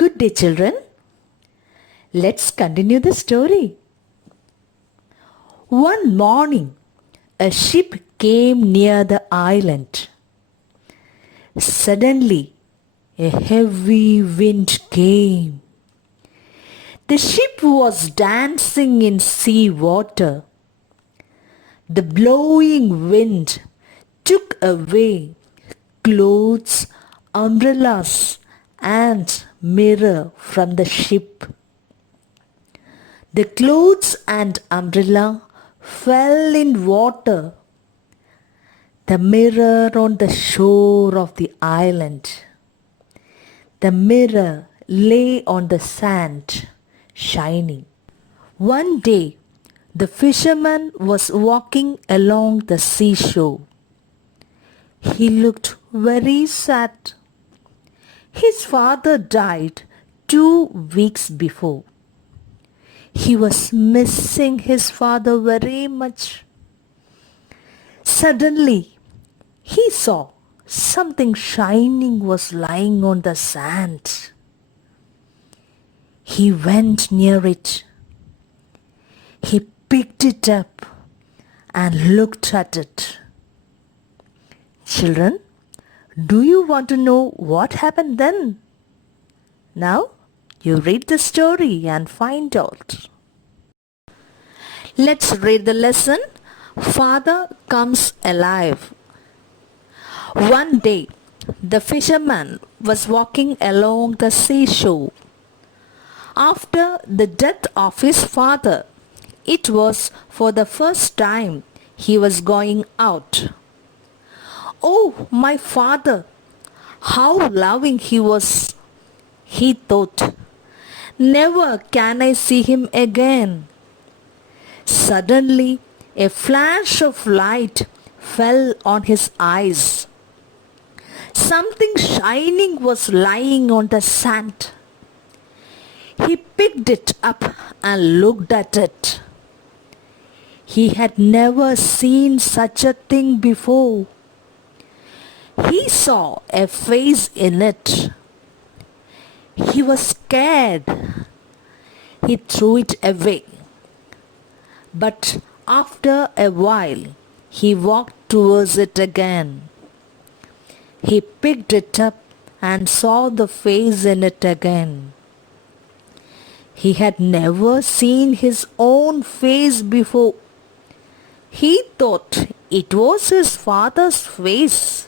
Good day, children. Let's continue the story. One morning, a ship came near the island. Suddenly, a heavy wind came. The ship was dancing in sea water. The blowing wind took away clothes, umbrellas, and mirror from the ship. The clothes and umbrella fell in water. The mirror on the shore of the island. The mirror lay on the sand, shining. One day, the fisherman was walking along the seashore. He looked very sad. His father died 2 weeks before. He was missing his father very much. Suddenly, he saw something shining was lying on the sand. He went near it. He picked it up and looked at it. Children, do you want to know what happened then? Now, you read the story and find out. Let's read the lesson. Father comes alive. One day, the fisherman was walking along the seashore. After the death of his father, it was for the first time he was going out. Oh, my father! How loving he was! He thought, never can I see him again. Suddenly, a flash of light fell on his eyes. Something shining was lying on the sand. He picked it up and looked at it. He had never seen such a thing before. He saw a face in it. He was scared. He threw it away. But after a while, he walked towards it again. He picked it up and saw the face in it again. He had never seen his own face before. He thought it was his father's face.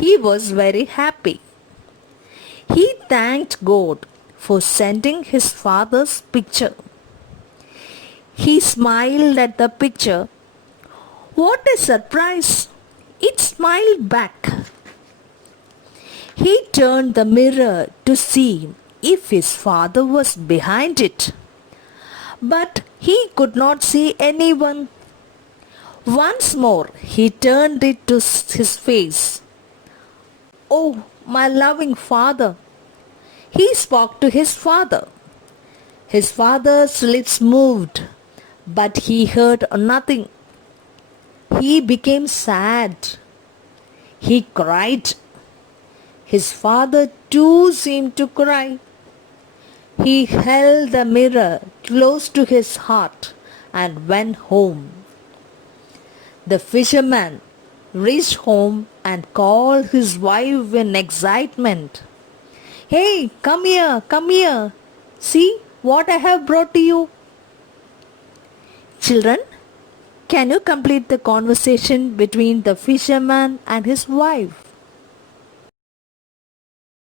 He was very happy. He thanked God for sending his father's picture. He smiled at the picture. What a surprise! It smiled back. He turned the mirror to see if his father was behind it. But he could not see anyone. Once more he turned it to his face. Oh, my loving father! He spoke to his father. His father's lips moved, but he heard nothing. He became sad. He cried. His father too seemed to cry. He held the mirror close to his heart and went home. The fisherman reached home and called his wife in excitement. Hey, come here, come here. See what I have brought to you. Children, can you complete the conversation between the fisherman and his wife?